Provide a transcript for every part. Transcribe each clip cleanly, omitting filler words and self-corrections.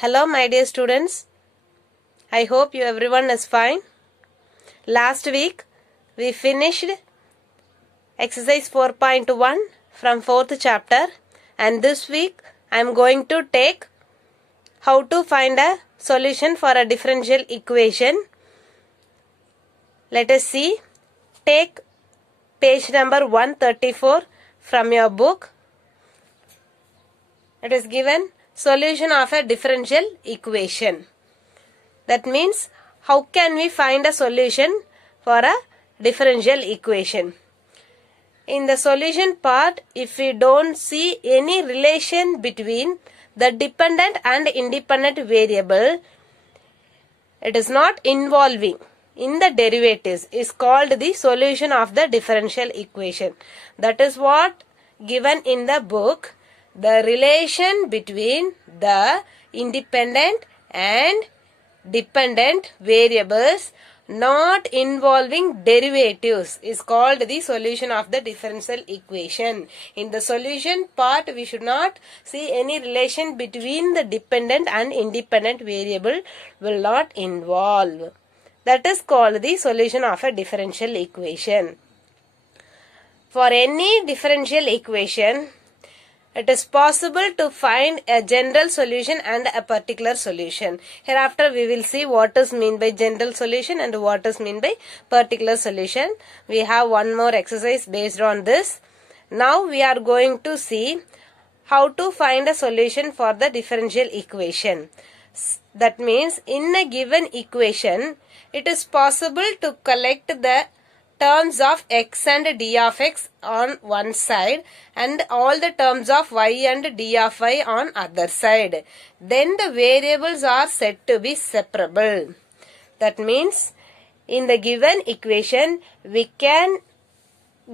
Hello my dear students, I hope you everyone is fine. Last week we finished exercise 4.1 from 4th chapter, and this week I am going to take how to find a solution for a differential equation. Let us see. Take page number 134 from your book. It is given solution of a differential equation. That means how can we find a solution for a differential equation. In the solution part, if we don't see any relation between the dependent and independent variable, it is not involving in the derivatives, is called the solution of the differential equation. That is what given in the book. The relation between the independent and dependent variables not involving derivatives is called the solution of the differential equation. In the solution part, we should not see any relation between the dependent and independent variable will not involve. That is called the solution of a differential equation. For any differential equation, it is possible to find a general solution and a particular solution. Hereafter we will see what is meant by general solution and what is meant by particular solution. We have one more exercise based on this. Now we are going to see how to find a solution for the differential equation. That means in a given equation, it is possible to collect the terms of x and d of x on one side and all the terms of y and d of y on other side. Then the variables are said to be separable. That means in the given equation we can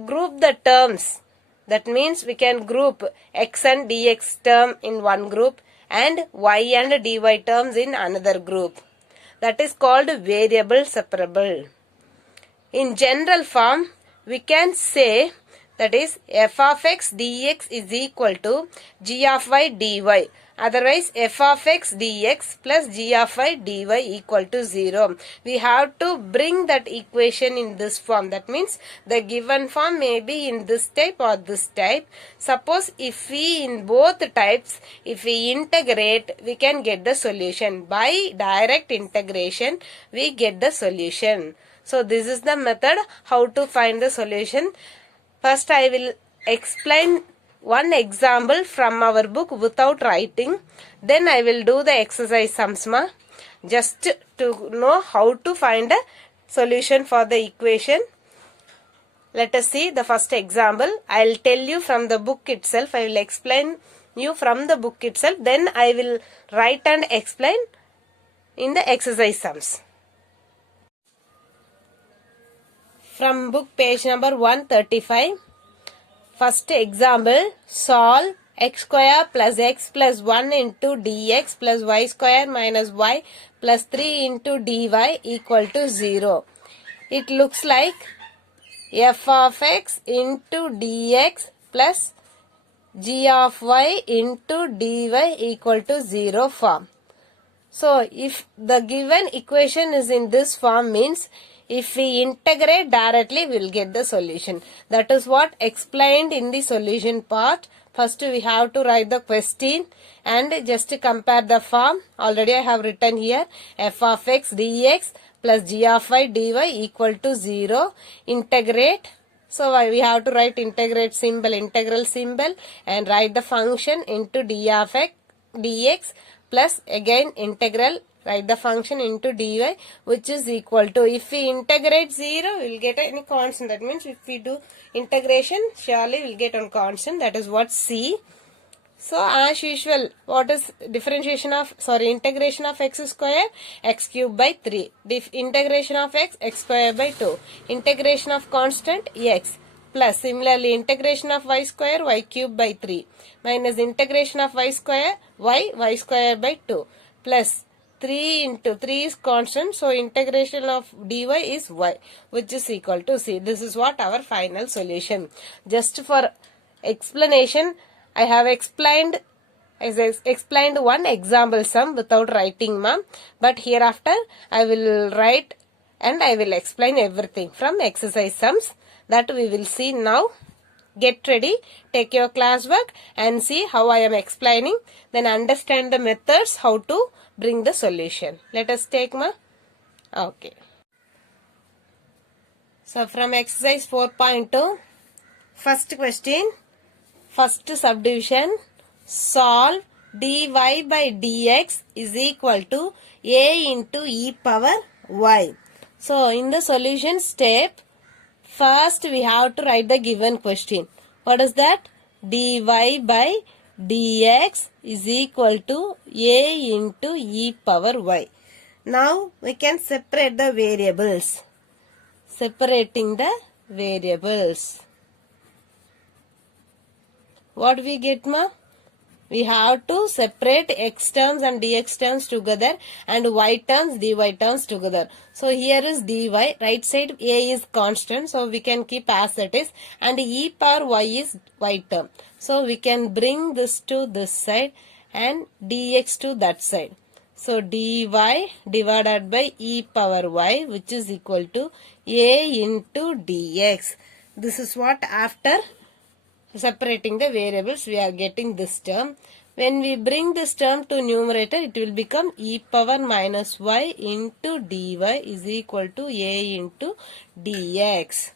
group the terms. That means we can group x and dx term in one group and y and dy terms in another group. That is called variable separable. In general form, we can say that is f of x dx is equal to g of y dy. Otherwise, f of x dx plus g of y dy equal to 0. We have to bring that equation in this form. That means the given form may be in this type or this type. Suppose if we in both types, if we integrate, we can get the solution. By direct integration, we get the solution. So this is the method how to find the solution. First I will explain one example from our book without writing. Then I will do the exercise sums just to know how to find a solution for the equation. Let us see the first example. I will tell you from the book itself. I will explain you from the book itself. Then I will write and explain in the exercise sums. From book page number 135. First example, solve x square plus x plus 1 into dx plus y square minus y plus 3 into dy equal to 0. It looks like f of x into dx plus g of y into dy equal to 0 form. So, if the given equation is in this form means if we integrate directly, we will get the solution. That is what explained in the solution part. First, we have to write the question and just compare the form. Already I have written here f of x dx plus g of y dy equal to 0. Integrate. So, we have to write integrate symbol, integral symbol, and write the function into d of x dx plus again integral. Write the function into dy which is equal to, if we integrate 0, we will get any constant. That means if we do integration, surely we will get on constant. That is what C. So as usual, what is integration of x square? X cube by 3. Integration of x square by 2. Integration of constant x. Plus similarly integration of y square, y cube by 3. Minus integration of y square, y square by 2. Plus 3 into 3 is constant, so integration of dy is y, which is equal to c. This is what our final solution. Just for explanation, I have explained I explained one example sum without writing, ma'am. But hereafter I will write and I will explain everything from exercise sums that we will see now. Get ready, take your classwork and see how I am explaining. Then understand the methods how to bring the solution. Let us take, ma'am. Okay. So from exercise 4.2, first question, first subdivision, solve dy by dx is equal to a into e power y. So in the solution step, first we have to write the given question. What is that? Dy by dx is equal to a into e power y. Now we can separate the variables. Separating the variables. What we get, ma? We have to separate x terms and dx terms together and y terms, dy terms together. So here is dy, right side a is constant, so we can keep as it is, and e power y is y term. So we can bring this to this side and dx to that side. So dy divided by e power y, which is equal to a into dx. This is what after separating the variables we are getting this term. When we bring this term to numerator, it will become e power minus y into dy is equal to a into dx.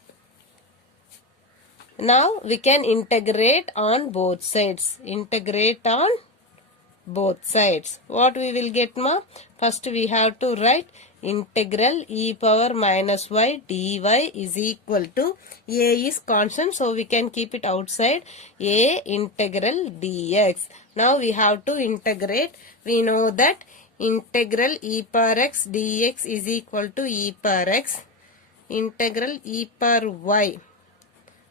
Now we can integrate on both sides. Integrate on both sides. What we will get, ma? First we have to write integral e power minus y dy is equal to a is constant, so we can keep it outside, a integral dx. Now we have to integrate. We know that integral e power x dx is equal to e power x integral e power y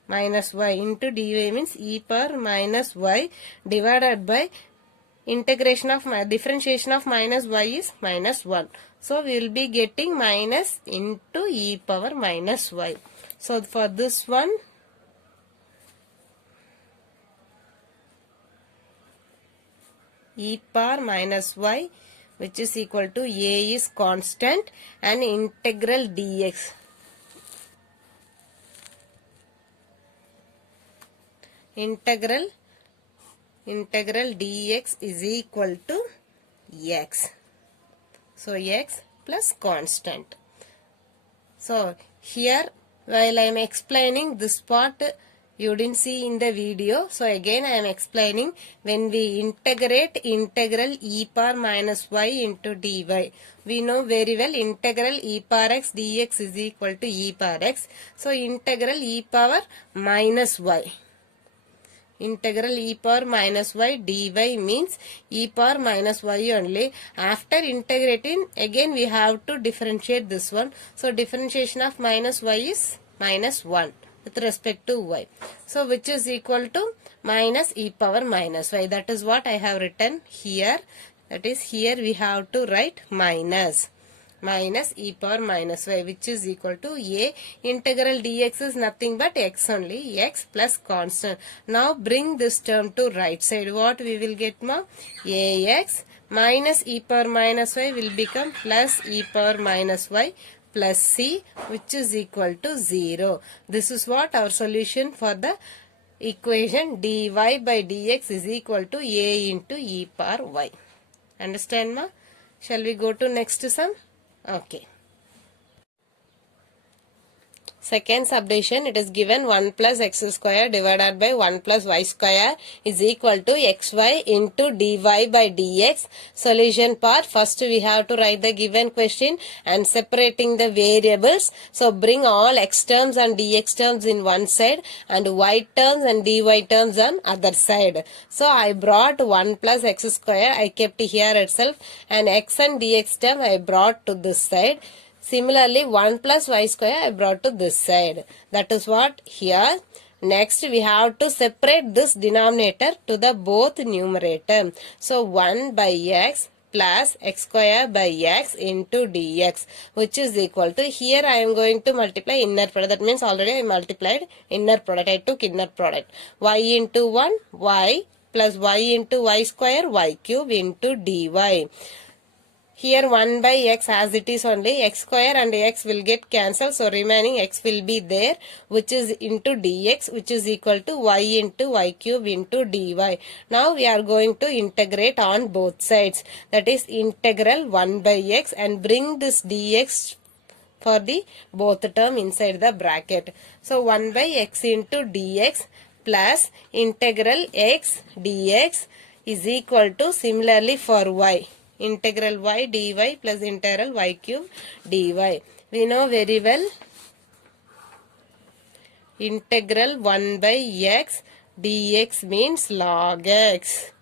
minus y into dy means e power minus y divided by integration of differentiation of minus y is minus 1. So we will be getting minus into e power minus y. So for this one, e power minus y, which is equal to a is constant and integral dx. Integral dx is equal to x. So x plus constant. So here while I am explaining this part, you didn't see in the video. So again I am explaining. When we integrate integral e power minus y into dy, we know very well integral e power x dx is equal to e power x. So integral e power minus y. Integral e power minus y dy means e power minus y only. After integrating, again we have to differentiate this one. So differentiation of minus y is minus 1 with respect to y. So which is equal to minus e power minus y. That is what I have written here. That is, here we have to write minus e power minus y, which is equal to a. Integral dx is nothing but x only, x plus constant. Now bring this term to right side. What we will get, ma? Ax minus e power minus y will become plus e power minus y plus c, which is equal to 0. This is what our solution for the equation dy by dx is equal to a into e power y. Understand, ma? Shall we go to next sum? Okay. Second subdivision, it is given 1 plus x square divided by 1 plus y square is equal to xy into dy by dx. Solution part, first we have to write the given question and separating the variables. So bring all x terms and dx terms in one side and y terms and dy terms on other side. So I brought 1 plus x square, I kept here itself, and x and dx term I brought to this side. Similarly, 1 plus y square I brought to this side. That is what here. Next, we have to separate this denominator to the both numerator. So, 1 by x plus x square by x into dx, which is equal to, here I am going to multiply inner product. That means already I multiplied inner product. I took inner product. Y into 1, y plus y into y square y cube into dy. Here 1 by x as it is only, x square and x will get cancelled, so remaining x will be there, which is into dx, which is equal to y into y cube into dy. Now we are going to integrate on both sides, that is integral 1 by x, and bring this dx for the both term inside the bracket. So 1 by x into dx plus integral x dx is equal to, similarly for y, integral y dy plus integral y cube dy. We know very well integral 1 by x dx means log x.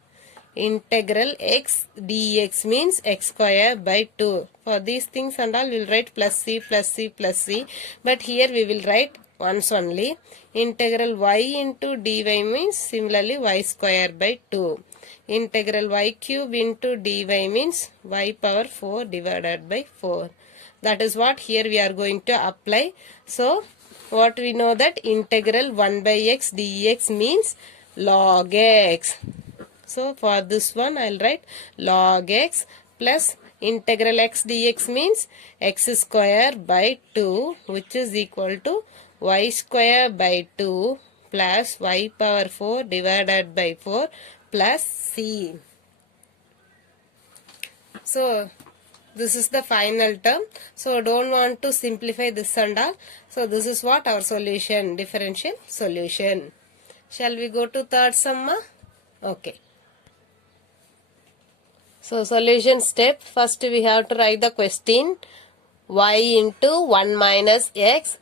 Integral x dx means x square by 2. For these things and all we will write plus c plus c plus c. But here we will write once only. Integral y into dy means similarly y square by 2. Integral y cube into dy means y power 4 divided by 4. That is what here we are going to apply. So what we know, that integral 1 by x dx means log x. So for this one I will write log x plus integral x dx means x square by 2, which is equal to y square by 2 plus y power 4 divided by 4 plus c. So this is the final term. So don't want to simplify this and all. So this is what our solution, differential solution. Shall we go to third sum? Okay. So solution step, first we have to write the question. Y into 1 minus x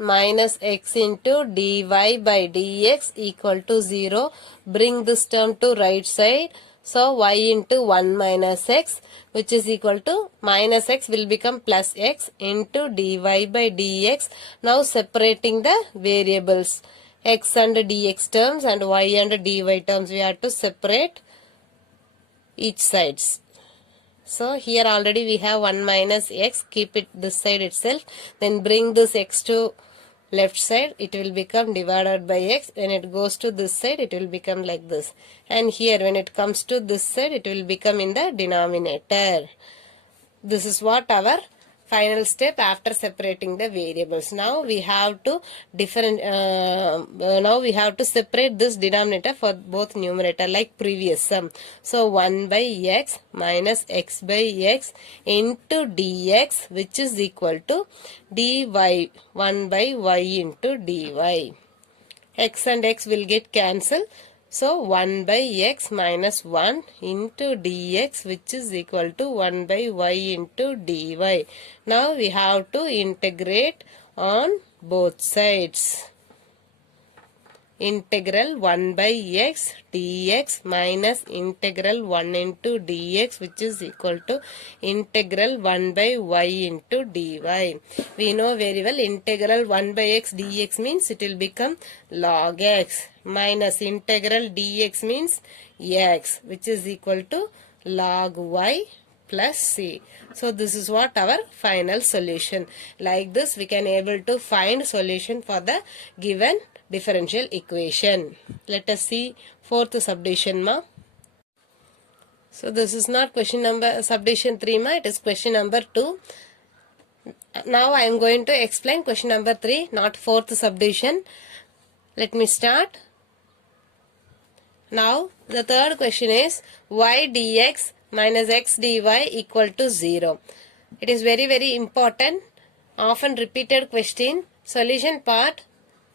into dy by dx equal to 0. Bring this term to right side. So y into 1 minus x, which is equal to minus x will become plus x into dy by dx. Now separating the variables, x and dx terms and y and dy terms, we have to separate each sides. So here already we have 1 minus x, keep it this side itself, then bring this x to left side, it will become divided by x. When it goes to this side, it will become like this. And here when it comes to this side, it will become in the denominator. This is what our final step after separating the variables. Now we have to separate this denominator for both numerator like previous sum. So 1 by x minus x by x into dx, which is equal to dy 1 by y into dy. X and x will get cancelled. So 1 by x minus 1 into dx, which is equal to 1 by y into dy. Now we have to integrate on both sides. Integral 1 by x dx minus integral 1 into dx, which is equal to integral 1 by y into dy. We know very well integral 1 by x dx means it will become log x minus integral dx means x, which is equal to log y plus c. So this is what our final solution. Like this we can able to find solution for the given differential equation. Let us see fourth subdivision ma. So this is not question number subdivision 3 ma, it is question number 2. Now I am going to explain question number 3, not fourth subdivision. Let me start. Now the third question is y dx minus x dy equal to 0. It is very important, often repeated question. Solution part,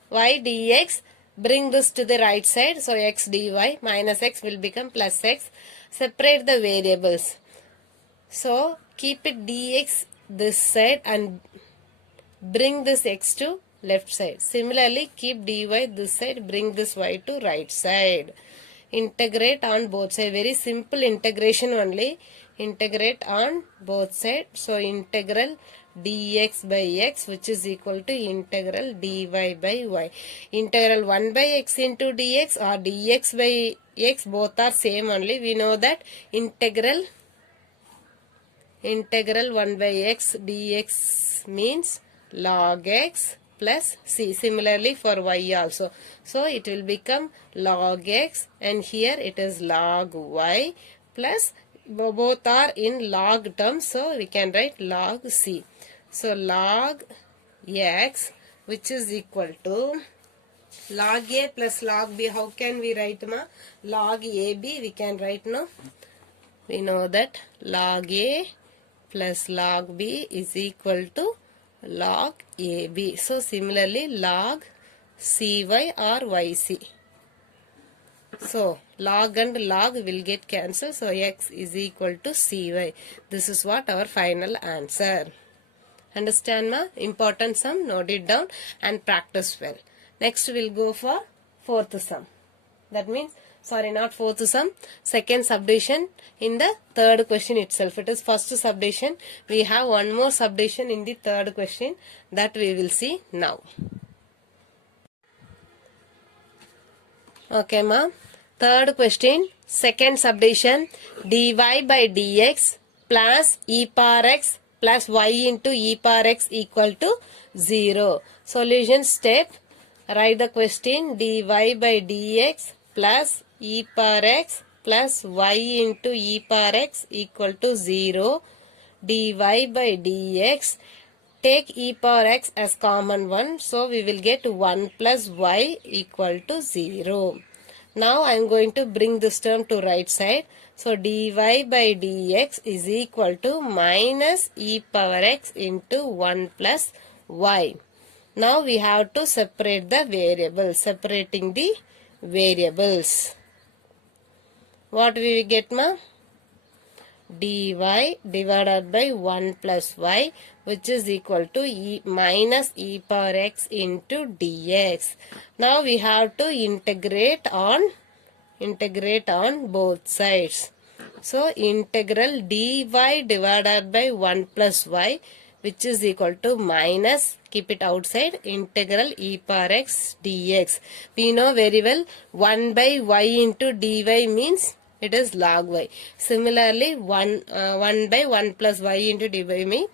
y dx, bring this to the right side, so x dy minus x will become plus x. Separate the variables. So keep it dx this side and bring this x to left side. Similarly keep dy this side, bring this y to right side. Integrate on both sides. Very simple integration only. Integrate on both sides. So integral dx by x, which is equal to integral dy by y. Integral 1 by x into dx or dx by x, both are same only. We know that integral 1 by x dx means log x plus c. Similarly for y also. So it will become log x, and here it is log y plus, both are in log terms, so we can write log c. So log x, which is equal to log a plus log b. How can we write, ma? Log ab we can write, no? We know that log a plus log b is equal to log ab. So similarly log cy or yc. So log and log will get cancelled. So x is equal to cy. This is what our final answer. Understand, ma? Important sum. Note it down and practice well. Next we'll go for fourth sum. That means, sorry, not fourth sum, second subdivision in the third question itself. It is first subdivision. We have one more subdivision in the third question that we will see now. Okay, ma. Third question, second subdivision, dy by dx plus e power x plus y into e power x equal to 0. Solution step, write the question dy by dx plus e power x plus y into e power x equal to 0. dy by dx, take e power x as common one, so we will get 1 plus y equal to 0. Now I am going to bring this term to right side. So dy by dx is equal to minus e power x into 1 plus y. Now we have to separate the variables. Separating the variables. What we will get, ma? dy divided by 1 plus y, which is equal to minus e power x into dx. Now we have to integrate on both sides. So integral dy divided by 1 plus y, which is equal to minus, keep it outside, integral e power x dx. We know very well 1 by y into dy means it is log y. Similarly, 1 by 1 plus y into dy means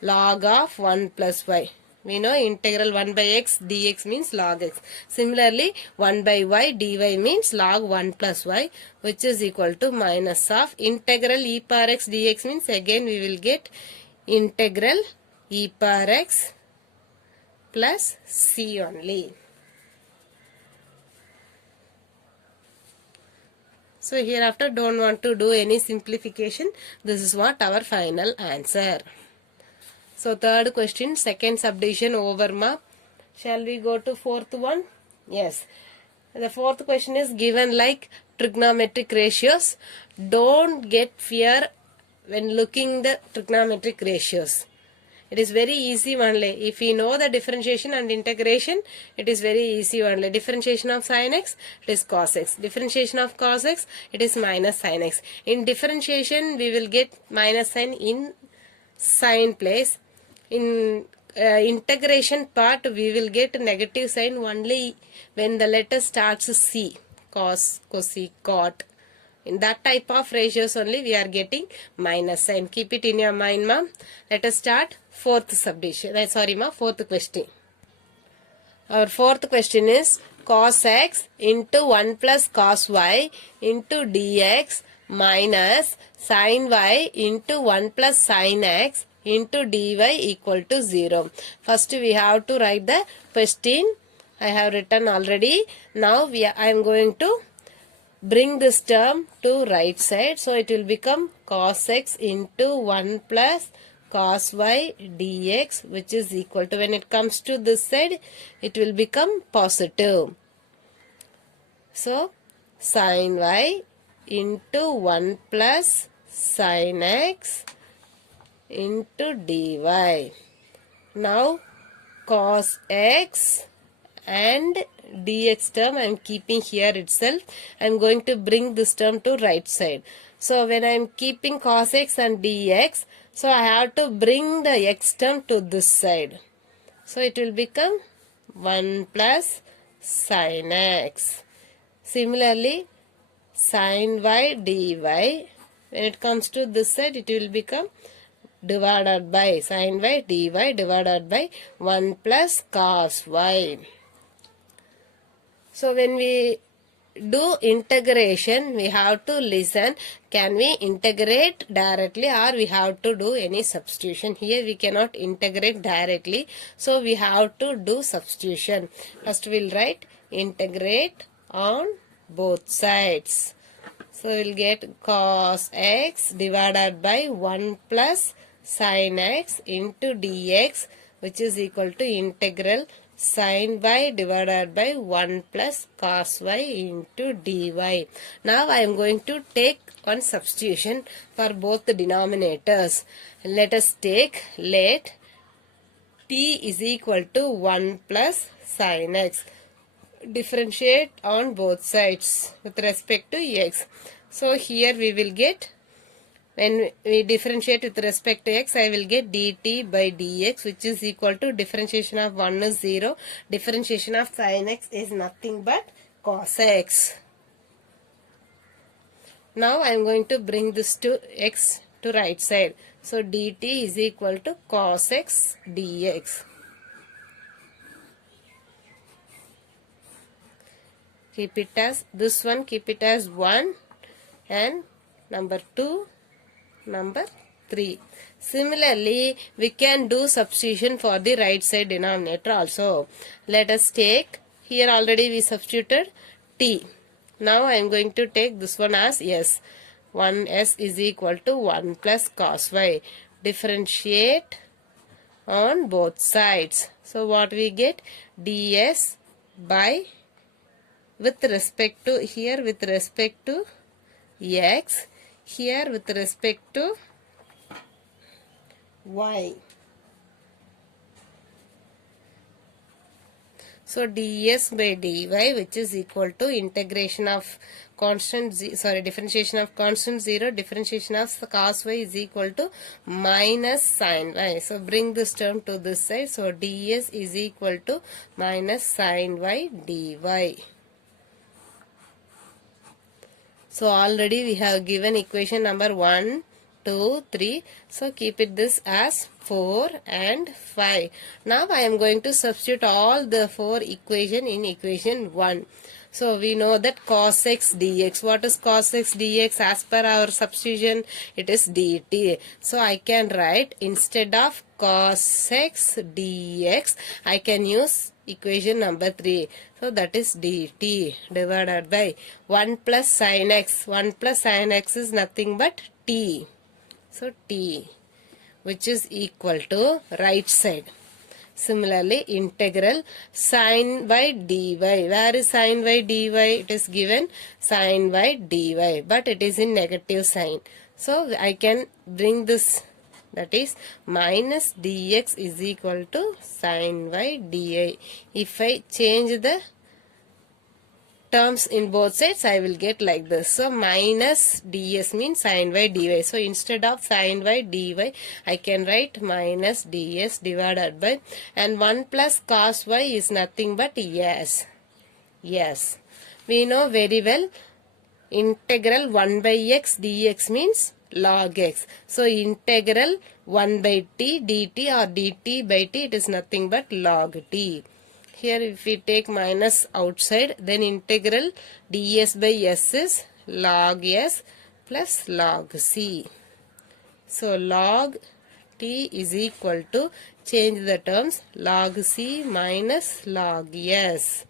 log of 1 plus y. We know integral 1 by x dx means log x. Similarly, 1 by y dy means log 1 plus y, which is equal to minus of integral e power x dx means again we will get integral e power x plus c only. So hereafter don't want to do any simplification. This is what our final answer. So third question, second subdivision over, ma. Shall we go to fourth one? Yes. The fourth question is given like trigonometric ratios. Don't get fear when looking the trigonometric ratios. It is very easy only. If we know the differentiation and integration, it is very easy only. Differentiation of sin x, it is cos x. Differentiation of cos x, it is minus sin x. In differentiation, we will get minus sign in sin place. In integration part, we will get negative sign only when the letter starts C. Cos, cosec, cot. In that type of ratios only we are getting minus sign. Keep it in your mind, ma'am. Let us start fourth subdivision. Sorry, ma'am. Fourth question. Our fourth question is cos x into 1 plus cos y into dx minus sin y into 1 plus sin x into dy equal to 0. First we have to write the question. I have written already. Now I am going to bring this term to right side. So it will become cos x into 1 plus cos y dx, which is equal to, when it comes to this side, it will become positive. So sin y into 1 plus sin x into dy. Now cos x and dx term I am keeping here itself. I am going to bring this term to right side. So when I am keeping cos x and dx, so I have to bring the x term to this side. So it will become 1 plus sin x. Similarly, sin y dy, when it comes to this side, it will become divided by sin y dy divided by 1 plus cos y. So when we do integration, we have to listen. Can we integrate directly or we have to do any substitution? Here we cannot integrate directly, so we have to do substitution. First we'll write integrate on both sides. So we'll get cos x divided by 1 plus sin x into dx, which is equal to integral sin y divided by 1 plus cos y into dy. Now I am going to take one substitution for both the denominators. Let us take, let t is equal to 1 plus sin x. Differentiate on both sides with respect to x. So here we will get, when we differentiate with respect to x, I will get dt by dx, which is equal to differentiation of 1 is 0. Differentiation of sin x is nothing but cos x. Now I am going to bring this to x to right side. So dt is equal to cos x dx. Keep it as this one, keep it as 1 and number 2, number 3. Similarly, we can do substitution for the right side denominator also. Let us take, here already we substituted t. Now I am going to take this one as s. 1s is equal to 1 plus cos y. Differentiate on both sides. So what we get? ds by, with respect to, here with respect to x, here with respect to y. So ds by dy, which is equal to integration of constant, differentiation of constant 0, differentiation of cos y is equal to minus sin y. So bring this term to this side. So ds is equal to minus sin y dy. So already we have given equation number 1, 2, 3. So keep it this as 4 and 5. Now I am going to substitute all the 4 equation in equation 1. So we know that cos x dx. What is cos x dx? As per our substitution, it is dt. So I can write, instead of cos x dx, I can use equation number 3. So that is dt divided by 1 plus sin x. 1 plus sin x is nothing but t. So t, which is equal to right side. Similarly, integral sin y dy. Where is sin y dy? It is given sin y dy, but it is in negative sign. So I can bring this, that is minus dx is equal to sin y dy. If I change the terms in both sides, I will get like this. So minus ds means sin y dy. So instead of sin y dy, I can write minus ds divided by, and 1 plus cos y is nothing but yes. Yes. We know very well integral 1 by x dx means log x. So integral 1 by t dt or dt by t, it is nothing but log t. Here if we take minus outside, then integral ds by s is log s plus log c. So log t is equal to, change the terms, log c minus log s.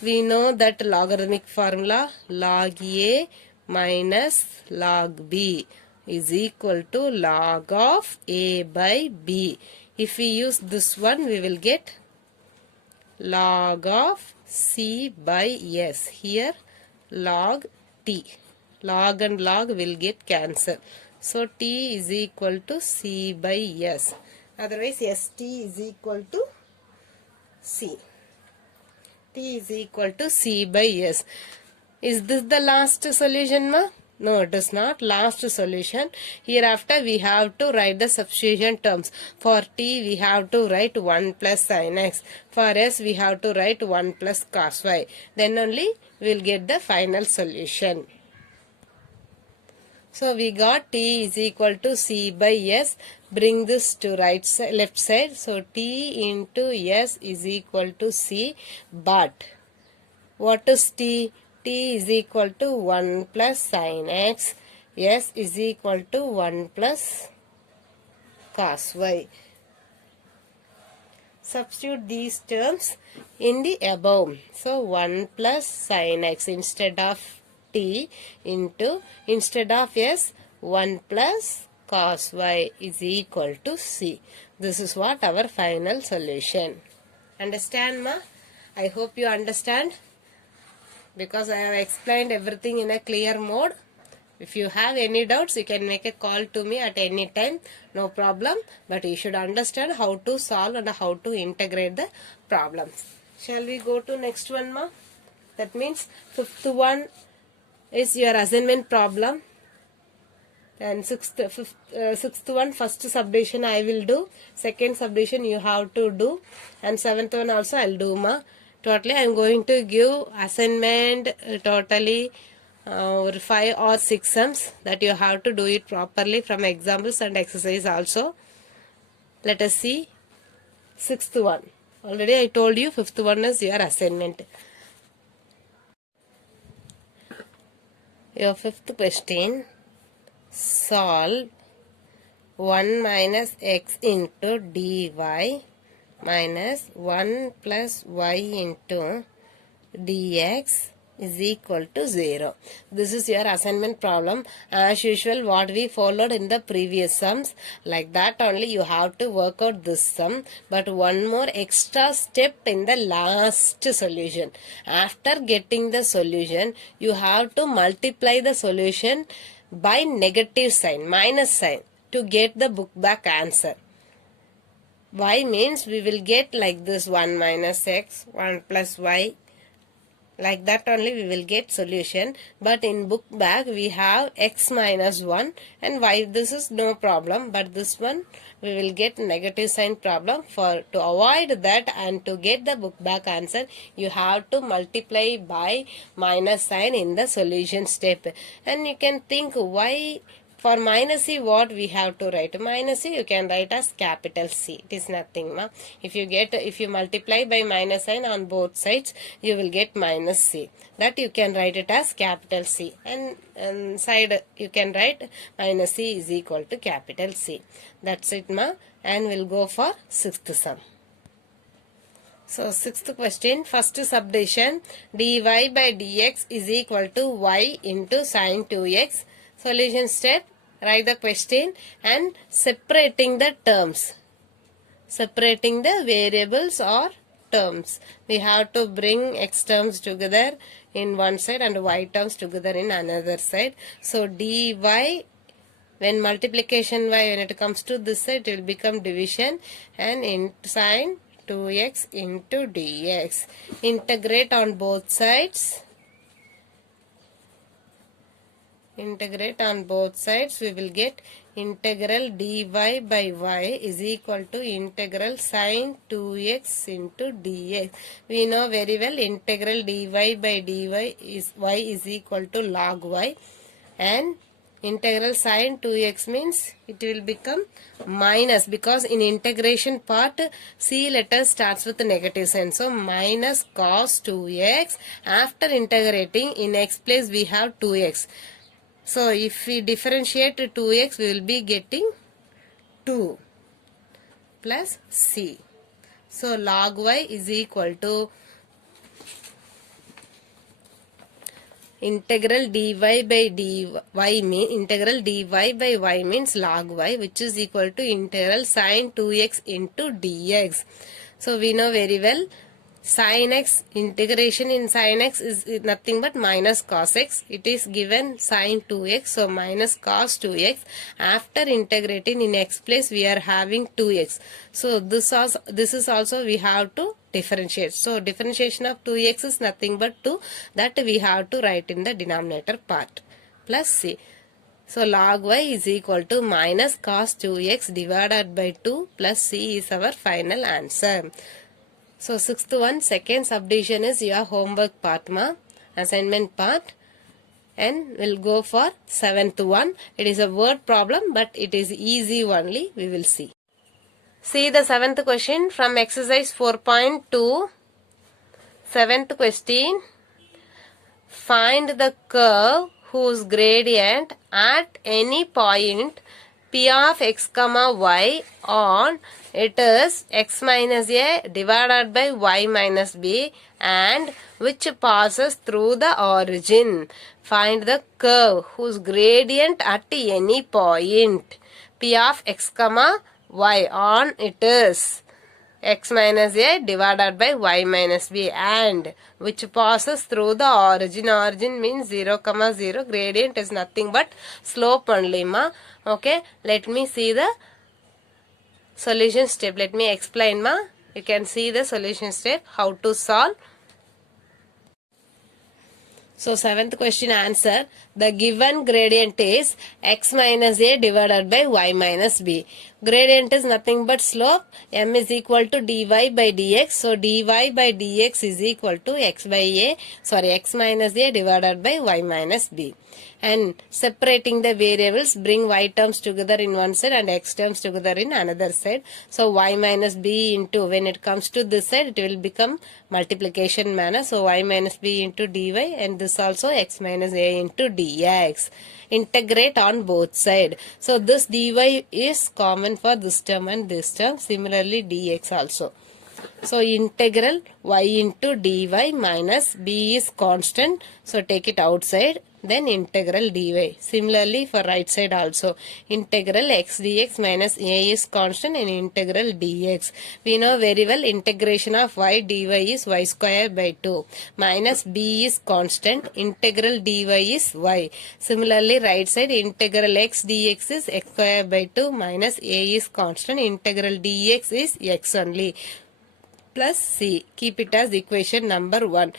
We know that logarithmic formula, log a minus log b is equal to log of a by b. If we use this one, we will get log of c by s. Here log t. Log and log will get cancelled. So t is equal to c by s. Otherwise st is equal to c. T is equal to c by s. Is this the last solution, ma? No, it is not last solution. Hereafter we have to write the substitution terms. For t we have to write 1 plus sin x. For s we have to write 1 plus cos y. Then only we will get the final solution. So we got t is equal to c by s. Bring this to left side. So t into s is equal to c. But what is t? T is equal to 1 plus sin x. S is equal to 1 plus cos y. Substitute these terms in the above. So 1 plus sin x instead of t into, instead of s, 1 plus cos y is equal to c. This is what our final solution. Understand, ma? I hope you understand, because I have explained everything in a clear mode. If you have any doubts, you can make a call to me at any time, no problem. But you should understand how to solve and how to integrate the problems. Shall we go to next one, ma? That means fifth one is your assignment problem. And sixth one, first subdivision I will do. Second subdivision you have to do. And seventh one also I will do, ma. Totally I am going to give assignment totally 5 or 6 sums that you have to do it properly from examples and exercise also. Let us see sixth one. Already I told you fifth one is your assignment. Your fifth question, solve 1 minus x into dy minus 1 plus y into dx is equal to 0. This is your assignment problem. As usual, what we followed in the previous sums, like that only you have to work out this sum, but one more extra step in the last solution. After getting the solution, you have to multiply the solution by negative sign, minus sign, to get the book back answer. Y means we will get like this, 1 minus x, 1 plus y. Like that only we will get solution. But in book back we have x minus 1 and y. This is no problem. But this one we will get negative sign problem. For to avoid that and to get the book back answer, you have to multiply by minus sign in the solution step. And you can think why. For minus c, what we have to write? Minus c you can write as capital C. It is nothing, ma. If you multiply by minus sign on both sides, you will get minus c. That you can write it as capital C. And side you can write minus c is equal to capital C. That's it, ma. And we'll go for sixth sum. So sixth question, first subdivision, dy by dx is equal to y into sin 2x. Solution step, write the question and separating the terms. Separating the variables or terms. We have to bring x terms together in one side and y terms together in another side. So dy, when multiplication y, when it comes to this side, it will become division, and in sin 2x into dx. Integrate on both sides. Integrate on both sides, we will get integral dy by y is equal to integral sin 2x into dx. We know very well integral dy by dy is y is equal to log y, and integral sin 2x means it will become minus, because in integration part C letter starts with negative sign. So minus cos 2x. After integrating, in x place we have 2x. So if we differentiate 2x, we will be getting 2 plus c. So log y is equal to integral dy by dy integral dy by y means log y, which is equal to integral sin 2x into dx. So we know very well sin x, integration in sin x is nothing but minus cos x. It is given sin 2x, so minus cos 2x. After integrating, in x place we are having 2x. So this is also we have to differentiate. So differentiation of 2x is nothing but 2, that we have to write in the denominator part, plus c. So log y is equal to minus cos 2x divided by 2 plus c is our final answer. So sixth one, second subdivision is your homework part, ma, assignment part. and we'll go for 7th one. It is a word problem, but it is easy only. We will see. See the 7th question from exercise 4.2. 7th question. Find the curve whose gradient at any point p of x comma y on it is x minus a divided by y minus b and which passes through the origin. Find the curve whose gradient at any point p of x comma y on it is x minus a divided by y minus b and which passes through the origin. Origin means 0, 0. Gradient is nothing but slope only, ma. Okay, let me see the solution step. Let me explain, ma. You can see the solution step, how to solve. So 7th question answer. The given gradient is x minus a divided by y minus b. Gradient is nothing but slope. M is equal to dy by dx. So dy by dx is equal to x minus a divided by y minus b. And separating the variables, bring y terms together in one side and x terms together in another side. So y minus b into, when it comes to this side, it will become multiplication manner. So y minus b into dy, and this also x minus a into dx. Integrate on both sides. So this dy is common for this term and this term. Similarly dx also. So integral y into dy minus b is constant. So take it outside. Then integral dy. Similarly for right side also. Integral x dx minus a is constant and integral dx. We know very well integration of y dy is y square by 2. Minus b is constant. Integral dy is y. Similarly right side integral x dx is x square by 2 minus a is constant. Integral dx is x only. Plus c. Keep it as equation number 1.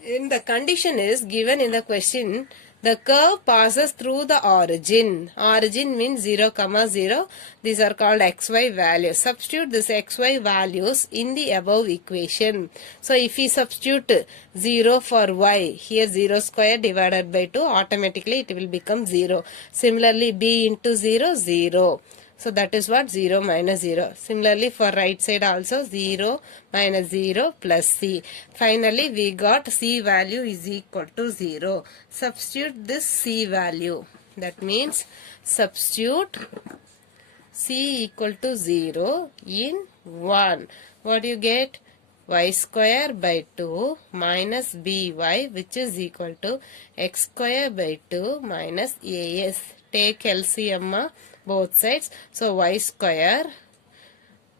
In the condition is given in the question, the curve passes through the origin. Origin means 0, 0. These are called xy values. Substitute this xy values in the above equation. So if we substitute 0 for y, here 0 square divided by 2, automatically it will become 0. Similarly b into 0, 0. So that is what 0 minus 0. Similarly for right side also 0 minus 0 plus c. Finally we got c value is equal to 0. Substitute this c value. That means substitute c equal to 0 in 1. What do you get? Y square by 2 minus by which is equal to x square by 2 minus as. Take LCM both sides. So y square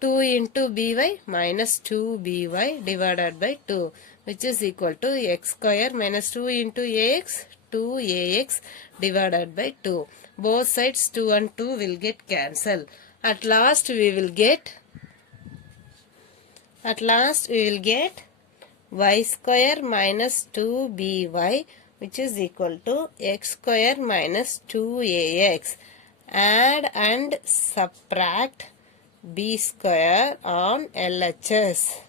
2 into by minus 2by divided by 2 which is equal to x square minus 2 into ax 2ax divided by 2. Both sides 2 and 2 will get cancelled. At last we will get y square minus 2by which is equal to x square minus 2ax. Add and subtract b square on LHS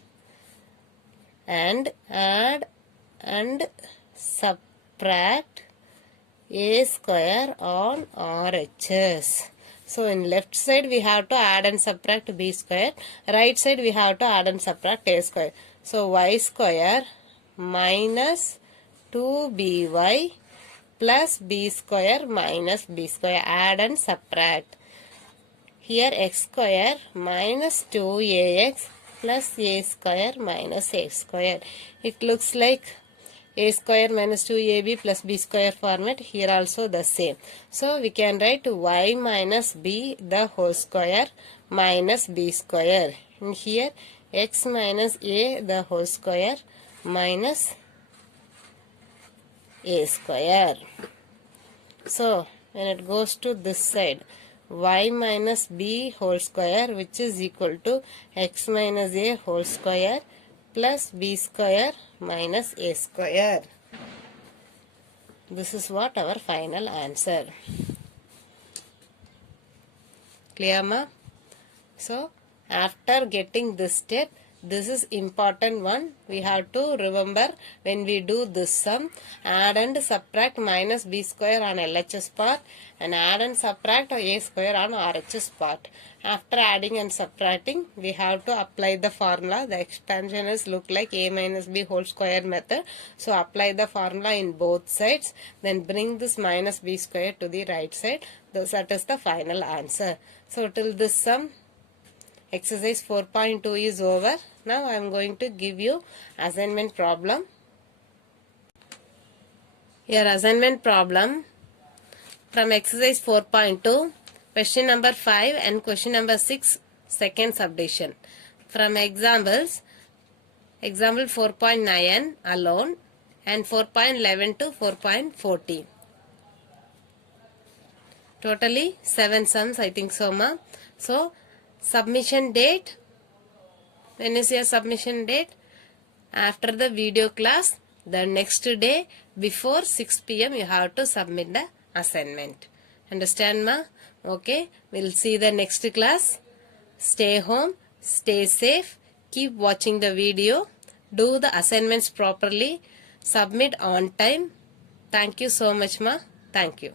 and add and subtract a square on RHS. So in left side we have to add and subtract b square. Right side we have to add and subtract a square. So y square minus 2by plus b square minus b square. Add and subtract. Here x square minus 2ax plus a square minus x square. It looks like a square minus 2ab plus b square format. Here also the same. So we can write y minus b the whole square minus b square. And here x minus a the whole square minus a square. So when it goes to this side, y minus b whole square which is equal to x minus a whole square plus b square minus a square. This is what our final answer. Clear, ma? So after getting this step, This is important one. We have to remember when we do this sum, add and subtract minus b square on LHS part and add and subtract a square on RHS part. After adding and subtracting, we have to apply the formula. The expansion is look like a minus b whole square method. So apply the formula in both sides. Then bring this minus b square to the right side. That is the final answer. So till this sum, exercise 4.2 is over. Now I am going to give you assignment problem. Your assignment problem from exercise 4.2, question number 5 and question number 6, second subdivision. From examples, example 4.9 alone and 4.11 to 4.14. Totally 7 sums, I think so, ma. So, submission date. When is your submission date? After the video class, the next day before 6 p.m. you have to submit the assignment. Understand, ma? Okay. We'll see the next class. Stay home. Stay safe. Keep watching the video. Do the assignments properly. Submit on time. Thank you so much, ma. Thank you.